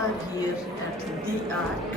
are here at the Arc.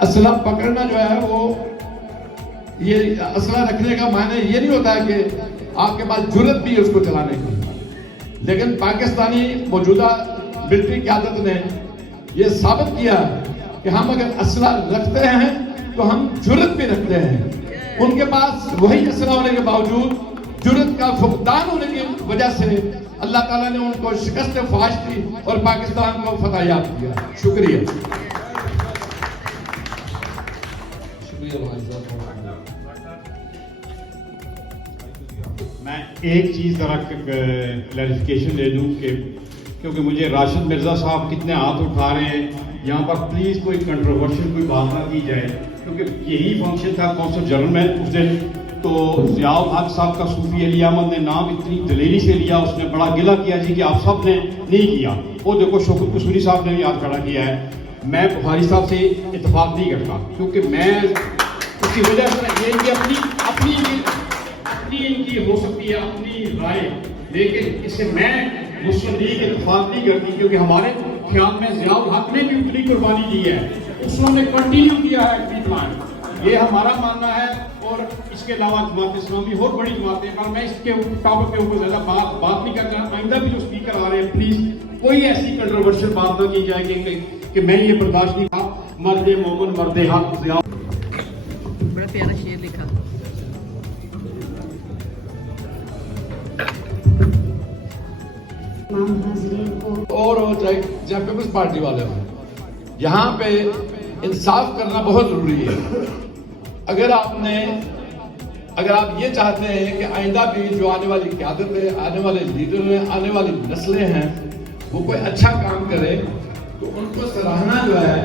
اسلحہ پکڑنا جو ہے وہ یہ اسلحہ رکھنے کا معنی یہ نہیں ہوتا ہے کہ آپ کے پاس جرت بھی ہے اس کو چلانے کی. لیکن پاکستانی موجودہ ملٹری قیادت نے یہ ثابت کیا کہ ہم اگر اسلحہ رکھتے ہیں تو ہم جرت بھی رکھتے ہیں. ان کے پاس وہی اسلحہ ہونے کے باوجود جرت کا فقدان ہونے کی وجہ سے اللہ تعالیٰ نے ان کو شکست فاش دی اور پاکستان کو فتح یاب کیا. شکریہ. میں ایک چیز ذرا کلیریفیکیشن دے دوں کہ کیونکہ مجھے راشد مرزا صاحب کتنے ہاتھ اٹھا رہے ہیں یہاں پر پلیز کوئی کنٹروورشل کوئی بات نہ کی جائے کیونکہ یہی فنکشن تھا کونسل جنرل میں اس دن. تو ضیاء الحق صاحب کا صوفی علی احمد نے نام اتنی دلیری سے لیا, اس نے بڑا گلہ کیا جی کہ آپ سب نے نہیں کیا. وہ دیکھو شوکت قصوری صاحب نے بھی یاد کھڑا کیا ہے. میں بخاری صاحب سے اتفاق نہیں کرتا کیونکہ میں اس کی وجہ سے یہ کہ اپنی ان کی ہو سکتی ہے اپنی رائے, لیکن اس سے میں مسلم لیگ اتفاق نہیں کرتی کیونکہ ہمارے خیال میں ضیاء الحق نے بھی اتنی قربانی دی ہے, اس نے کنٹینیو کیا ہے اپنی پلان. یہ ہمارا ماننا ہے. اور اس کے علاوہ جماعت اسلامی اور بڑی جماعتیں, پر میں اس کے ٹاپک کے اوپر زیادہ بات نہیں کرنا. آئندہ بھی جو اسپیکر آ رہے ہیں پلیز کوئی ایسی کنٹروورشل بات نہ کی جائے کہ میں یہ برداشت نہیں تھا. مرد مومن مرد حق ضیاء. بڑا پیارا شعر لکھا. اور چاہے پیپلز پارٹی والے ہوں, یہاں پہ انصاف کرنا بہت ضروری ہے. اگر آپ یہ چاہتے ہیں کہ آئندہ بھی جو آنے والی قیادت ہے, آنے والے لیڈر ہیں, آنے والی نسلیں ہیں, وہ کوئی اچھا کام کرے تو ان کو سراہنا جو ہے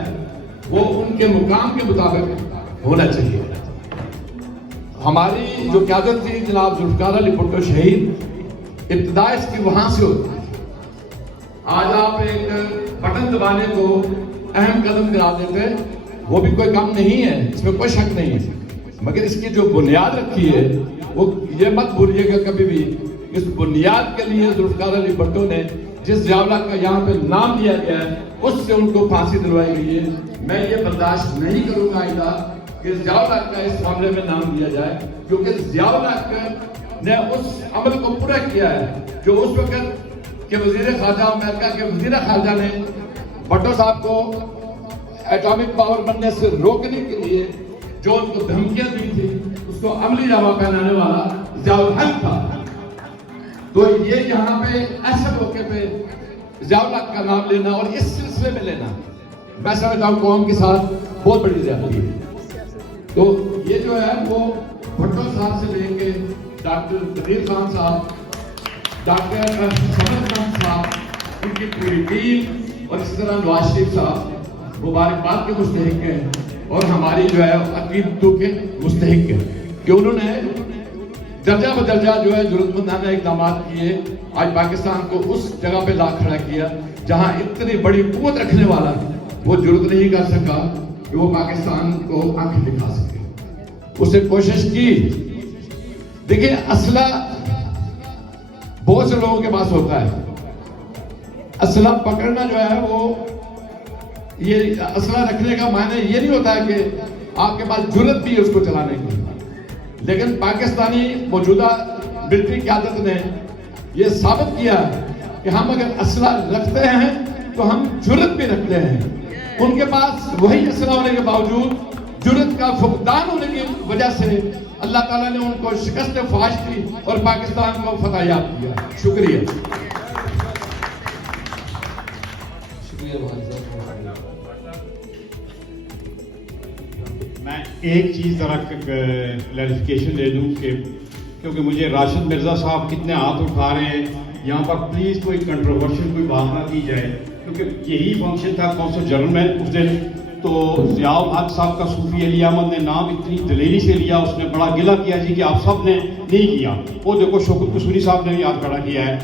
وہ ان کے مقام کے مطابق ہونا چاہیے. ہماری جو قیادت تھی جناب ذوالفقار علی بھٹو شہید, ابتدا اس کی وہاں سے ہوتی. آج آپ ایک بٹن دبانے کو اہم قدم گرا دیتے, وہ بھی کوئی کم نہیں ہے, اس میں کوئی شک نہیں ہے, مگر اس کی جو بنیاد رکھی ہے وہ یہ مت بھولیے گا کبھی بھی, اس بنیاد کے لیے ذوالفقار علی بھٹو نے جس ضیاء الحق کا یہاں پہ نام دیا گیا ہے اس سے ان کو پھانسی دلوائی گئی ہے. میں یہ برداشت نہیں کروں گا آئندہ کہ ضیاء الحق کا اس معاملے میں نام دیا جائے, کیونکہ ضیاء الحق نے اس عمل کو پورا کیا ہے جو اس وقت کے وزیر خارجہ, امریکہ کے وزیر خارجہ نے بھٹو صاحب کو ایٹامک پاور بننے سے روکنے کے لیے جو ان کو دھمکیاں دی تھی اس کو عملی جامہ پہنانے والا ضیاء الحق تھا. تو یہ یہاں پہ ایسے موقع پہ ضیاء الحق کا نام لینا اور اس سلسلے میں لینا میں سمجھتا ہوں قوم کے ساتھ بہت بڑی زیادتی ہے. تو یہ جو ہے وہ بھٹو صاحب سے لے کے ڈاکٹر قدیر خان صاحب, ڈاکٹر سمد خان صاحب, ان کی پوری ٹیم, اور اس طرح نواز شریف صاحب مبارکباد کے مستحق ہیں اور ہماری جو ہے عقیدتوں کے مستحق ہیں کہ انہوں نے درجہ بدرجہ جو ہے ضرورت مندانہ اقدامات کیے. آج پاکستان کو اس جگہ پہ لا کھڑا کیا جہاں اتنی بڑی قوت رکھنے والا وہ ضرورت نہیں کر سکا کہ وہ پاکستان کو آنکھ دکھا سکے. اسے کوشش کی. دیکھیں اسلحہ بہت سے لوگوں کے پاس ہوتا ہے, اسلحہ پکڑنا جو ہے وہ یہ اسلحہ رکھنے کا معنی یہ نہیں ہوتا ہے کہ آپ کے پاس جرت بھی ہے اس کو چلانے کی. لیکن پاکستانی موجودہ ملٹری قیادت نے یہ ثابت کیا کہ ہم اگر اسلحہ رکھتے ہیں تو ہم جرت بھی رکھتے ہیں. ان کے پاس وہی اسلحہ ہونے کے باوجود جرت کا فقدان ہونے کی وجہ سے اللہ تعالیٰ نے ان کو شکست فاش دی اور پاکستان کو فتح یاب کیا. شکریہ. میں ایک چیز ذرا کلیریفیکیشن دے دوں کہ کیونکہ مجھے راشد مرزا صاحب کتنے ہاتھ اٹھا رہے ہیں یہاں پر پلیز کوئی کنٹروورشل کوئی بات نہ کی جائے کیونکہ یہی فنکشن تھا کونسل جنرل میں اس دن. تو ضیاء الحق صاحب کا صوفی علی احمد نے نام اتنی دلیری سے لیا, اس نے بڑا گلہ کیا جی کہ آپ سب نے نہیں کیا. وہ دیکھو شوکت قصوری صاحب نے بھی یاد کھڑا کیا ہے.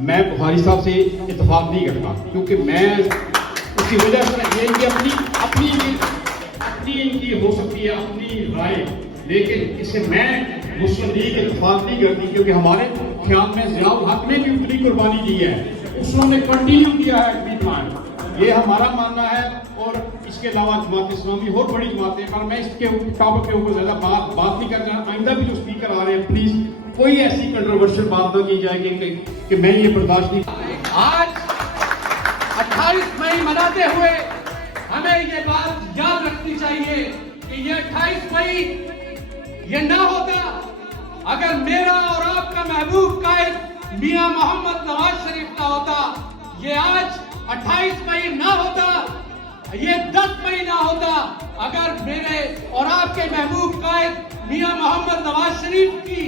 میں بخاری صاحب سے اتفاق نہیں کرتا کیونکہ میں اس کی وجہ سے یہ کہ اپنی ان کی ہو سکتی ہے اپنی رائے, لیکن اس سے میں مسلم لیگ اتفاق نہیں کرتی کیونکہ ہمارے خیال میں ضیاء الحق نے بھی اتنی قربانی دی ہے, اس نے کنٹینیو کیا ہے اپنی پلان. یہ ہمارا ماننا ہے. اور اس اس کے علاوہ جماعت اسلامی اور بڑی جماعتیں، اور میں اس کے ٹاپک کے اوپر زیادہ بات نہیں کرنا. آئندہ بھی جو اسپیکر آ رہے ہیں پلیز کوئی ایسی کنٹروورشل بات نہ کی جائے گی کہ میں یہ برداشت نہیں. آج 28 مئی مناتے ہوئے ہمیں یہ بات یاد رکھنی چاہیے کہ یہ 28 مئی یہ نہ ہوتا اگر میرا اور آپ کا محبوب قائد میاں محمد نواز شریف نہ ہوتا. یہ آج 28 مئی نہ ہوتا، یہ 10 مئی نہ ہوتا اگر میرے اور آپ کے محبوب قائد میاں محمد نواز شریف کی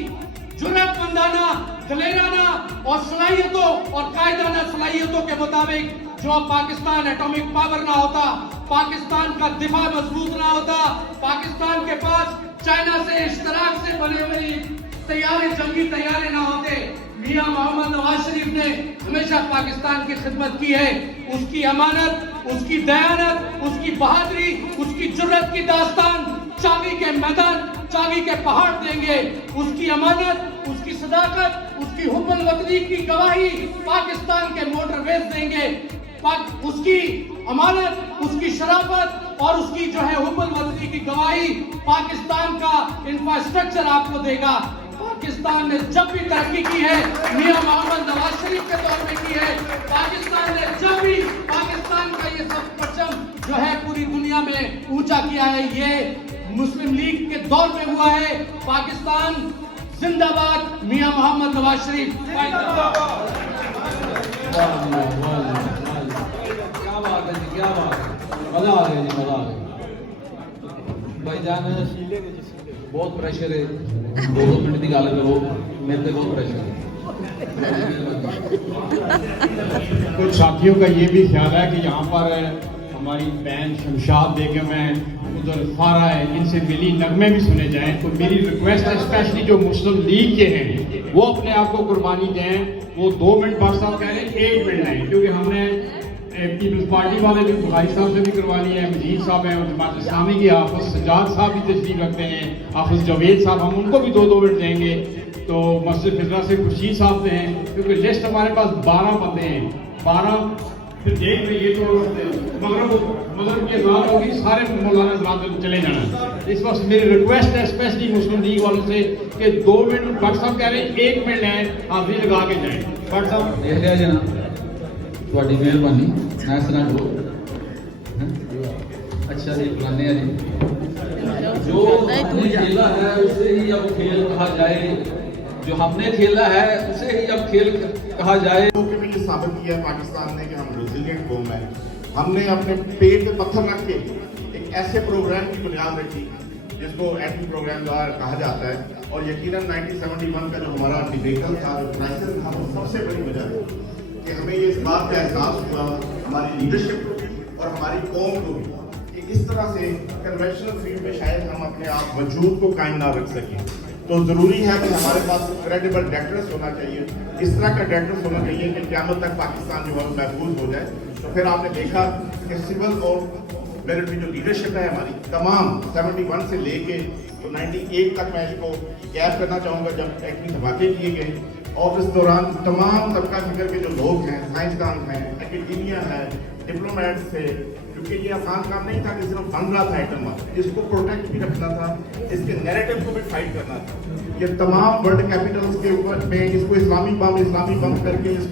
جرأت مندانہ، دلیرانہ اور صلاحیتوں اور قائدانہ صلاحیتوں کے مطابق جو پاکستان ایٹامک پاور نہ ہوتا، پاکستان کا دفاع مضبوط نہ ہوتا، پاکستان کے پاس چائنا سے اشتراک سے بنے ہوئے طیارے، جنگی طیارے نہ ہوتے. میاں محمد نواز شریف نے ہمیشہ پاکستان کی خدمت کی ہے. اس کی امانت، اس کی دیانت، اس کی بہادری، اس کی جرأت کی داستان چاندی کے میدان، چاندی کے پہاڑ دیں گے. اس کی امانت، اس کی صداقت، اس کی حب الوطنی کی گواہی پاکستان کے موٹر ویز دیں گے. اس کی امانت، اس کی شرافت اور اس کی جو ہے حب الوطنی کی گواہی پاکستان کا انفراسٹرکچر آپ کو دے گا. پاکستان نے جب بھی ترقی کی ہے میاں محمد نواز شریف کے دور میں کی ہے. پاکستان نے جب بھی پاکستان کا یہ سب پرچم جو ہے پوری دنیا میں اونچا کیا ہے یہ مسلم لیگ کے دور میں ہوا ہے. پاکستان زندہ باد، میاں محمد نواز شریف. کیا بات ہے جی، کیا بات ہے، مزہ آ گیا جی، مزہ آ گیا. بھائی جان بہت پریشر ہے، 2 منٹ کی گل کرو، میرے سے بہت پریشر ہے. کچھ ساتھیوں کا یہ بھی خیال ہے کہ یہاں پر ہماری بہن شمشاد بیگم ہے، ادھر فارا ہے، ان سے ملی نغمے بھی سنے جائیں. تو میری ریکویسٹ ہے اسپیشلی جو مسلم لیگ کے ہیں وہ اپنے آپ کو قربانی دیں. وہ 2 منٹ بخش صاحب کہہ رہے ہیں 1 منٹ لیں، کیونکہ ہم نے پیپلز پارٹی والے بھی بخاری صاحب سے بھی کروا لیا ہے، مجید صاحب ہیں، اور جماعت اسلامی کے حافظ سجاد صاحب بھی تشریف رکھتے ہیں، حافظ جاوید صاحب، ہم ان کو بھی 2 منٹ دیں گے. تو مسجد فضرہ سے خورشید صاحب سے ہیں، کیونکہ لسٹ ہمارے پاس 12 بندے ہیں. 12 پھر دیکھ میں یہ تو مغرب کی اذان ہوگی، سارے مولانا حضرات چلے جانا. اس وقت میری ریکویسٹ ہے اسپیشلی مسلم لیگ والوں سے کہ 2 منٹ بٹ صاحب کہہ رہے ہیں 1 منٹ لیں، حاضری لگا کے جائیں. بٹ صاحب دیکھ لیا جناب، تھوڑی مہربانی. اس طرح ہو اچھا جی، پرانے ہیں جی. جو ہم نے کھیلا ہے اسے ہی اب کھیل کہا جائے، جو ہم نے کھیلا ہے اسے ہی اب کھیل کہا جائے. یہ ثابت کیا ہے پاکستان نے کہ ہم ریزیلینٹ قوم ہیں. ہم نے اپنے پیٹ پہ پتھر رکھ کے ایک ایسے پروگرام کی بنیاد رکھی جس کو ایٹمی پروگرام کہا جاتا ہے. اور یقیناً 1971 کا جو ہمارا ڈیبیٹل تھا، جو کرائسس تھا، وہ سب سے بڑی وجہ ہے کہ ہمیں یہ اس بات کا احساس ہوا، ہماری لیڈرشپ کو بھی اور ہماری قوم کو بھی، کہ اس طرح سے کنونشنل فیلڈ میں شاید ہم اپنے آپ وجود کو قائم نہ رکھ سکیں. تو ضروری ہے کہ ہمارے پاس کریڈیبل ڈائریکٹرس ہونا چاہیے، اس طرح کا ڈائریکٹرس ہونا چاہیے کہ قیامت تک پاکستان جو ہے محفوظ ہو جائے. تو پھر آپ نے دیکھا کہ سول اور ملٹری جو لیڈرشپ ہے ہماری تمام 71 سے لے کے تو 98 تک میں اس کو گیپ کرنا چاہوں گا جب ایٹمی دھماکے کیے گئے. اور اس دوران تمام طبقہ فکر کے جو لوگ ہیں، سائنسدان ہیں، اکیڈیمیا ہے، ڈپلومیٹس تھے، کیونکہ یہ آسان کام نہیں تھا کہ صرف بن رہا تھا ایٹم بم، اس کو پروٹیکٹ بھی رکھنا تھا، اس کے نیریٹو کو بھی فائٹ کرنا تھا. یہ تمام ورلڈ کیپٹلز کے اوپر میں اس کو اسلامی بم کر کے اس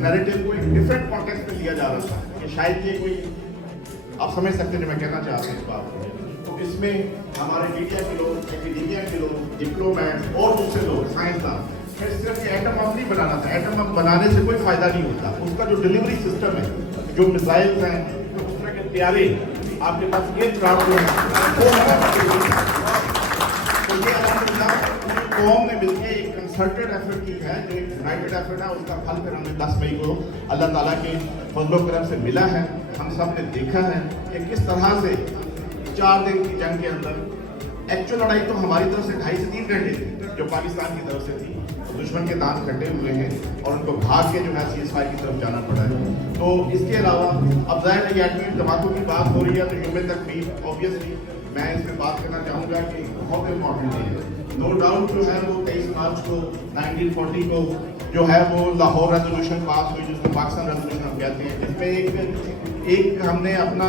نیریٹو کو ایک ڈفرینٹ کانٹیکسٹ میں لیا جا رہا تھا کہ شاید یہ کوئی آپ سمجھ سکتے ہیں جو میں کہنا چاہتا ہوں اس بات کو. تو اس میں ہمارے میڈیا کے لوگ، اکیڈیمیا کے لوگ، ڈپلومیٹس اور دوسرے لوگ، سائنسدان، صرف یہ ایٹم بم نہیں بنانا تھا. ایٹم بم بنانے سے کوئی فائدہ نہیں ہوتا، اس کا جو ڈلیوری سسٹم ہے، جو میزائلز ہیں، جو اس طرح کے طیارے آپ کے پاس ایئر کرافٹ جو ہیں، تو یہ الحمدللہ قوم نے مل کے ایک کنسرٹڈ ایفرٹ کی ہے، جو ایک یونائٹڈ ایفرٹ ہے. اس کا پھل پھر ہمیں 10 مئی کو اللہ تعالیٰ کے فضل و کرم سے ملا ہے. ہم سب نے دیکھا ہے کہ کس طرح سے 4 دن کی جنگ کے اندر ایکچوئل لڑائی تو ہماری طرف سے 2.5 سے 3 گھنٹے تھی جو پاکستان کی طرف سے تھی. دشمن کے دانت کھٹے ہوئے ہیں اور ان کو بھاگ کے جو ہے سیز فائر کی طرف جانا پڑا ہے. تو اس کے علاوہ اب ظاہر ہے ایٹمی دھماکوں کی بات ہو رہی ہے تو یوم تکبیر اوبیسلی میں اس پہ بات کرنا چاہوں گا کہ بہت امپورٹنٹ ہے. نو ڈاؤٹ جو ہے وہ 23 مارچ کو 1940 کو جو ہے وہ لاہور ریزولوشن پاس ہوئی، جس کو پاکستان ریزولوشن ہم کہتے ہیں، جس میں ایک ہم نے اپنا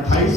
28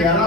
11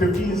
50s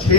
6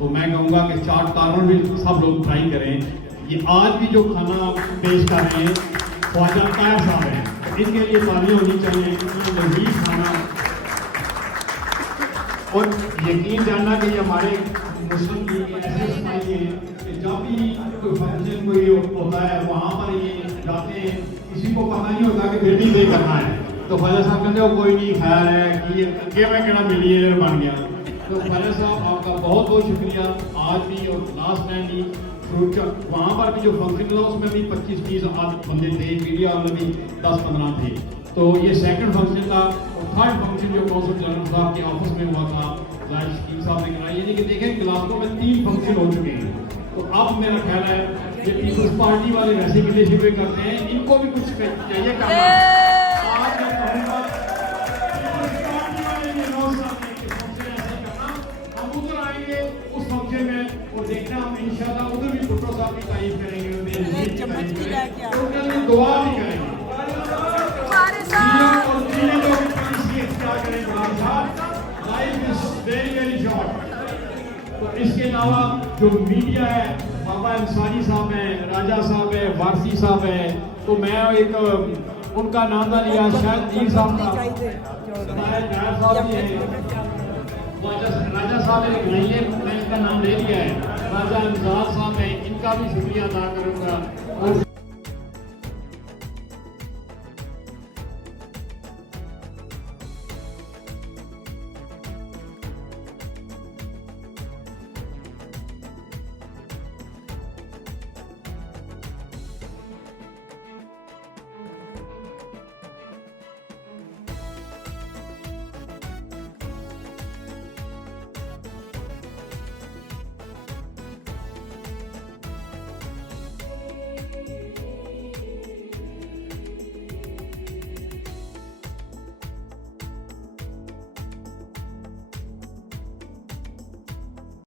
تو میں کہوں گا کہ چاٹ کارنر بھی سب لوگ ٹرائی کریں. یہ آج بھی جو کھانا پیش کر رہے ہیں خواجہ طاہر صاحب ہیں, ان کے لیے تالیاں ہونی چاہیے. یہ لذیذ کھانا اور یقین جاننا کہ یہ ہمارے مسلم کی ایسے سمائی ہے کہ جب بھی کوئی فنکشن کوئی ہوتا ہے وہاں پر یہ جاتے ہیں, کسی کو پتہ نہیں ہوتا کہ بیٹی سے کرنا ہے, تو خواجہ صاحب کہتے ہیں کوئی نہیں خیر ہے کہ میں کہنا ملیے بن گیا. تو خواجہ صاحب آپ کا بہت بہت شکریہ. آج بھی اور لاسٹ ٹائم بھی فروٹ وہاں پر بھی جو فنکشن تھا اس میں بھی 25-30 بندے تھے, میڈیا والے بھی 10-15 تھے. تو یہ سیکنڈ فنکشن تھا. اور تھرڈ فنکشن جو کونسل جنرل صاحب کے آفس میں ہوا تھا ظاہر شکیل صاحب نے کرائی, یعنی کہ دیکھیں گلاسگو میں 3 فنکشن ہو چکے ہیں. تو اب میرا خیال ہے کہ پیپلز پارٹی والے ویسے بھی لیے ہوئے کرتے ہیں, ان کو بھی کچھ چاہیے کرنا. آج میں کہوں گا پیپلز پارٹی والے بھی روز آتے ہیں کہ فنکشن ایسے کرنا. ہم ادھر آئیں گے اس فنکشن میں اور دیکھنا ہم انشاءاللہ ادھر بھی بھٹو صاحب کی تعریف کریں گے, ان کے لیے دعا بھی کریں گے. اور چیزیں جو بھی اختیار کریں بڑھائی صاحب, life is very very short. تو اس کے علاوہ جو میڈیا ہے, بابا انصاری صاحب ہیں, راجہ صاحب ہیں, وارسی صاحب ہیں, تو میں ایک ان کا نام نہ لیا, شاید دیر صاحب کا نائب صاحب بھی ہیں, راجہ صاحب ایک نہیں ہے, میں ان کا نام لے لیا ہے, راجہ امزاد صاحب ہیں, ان کا بھی شکریہ ادا کروں گا.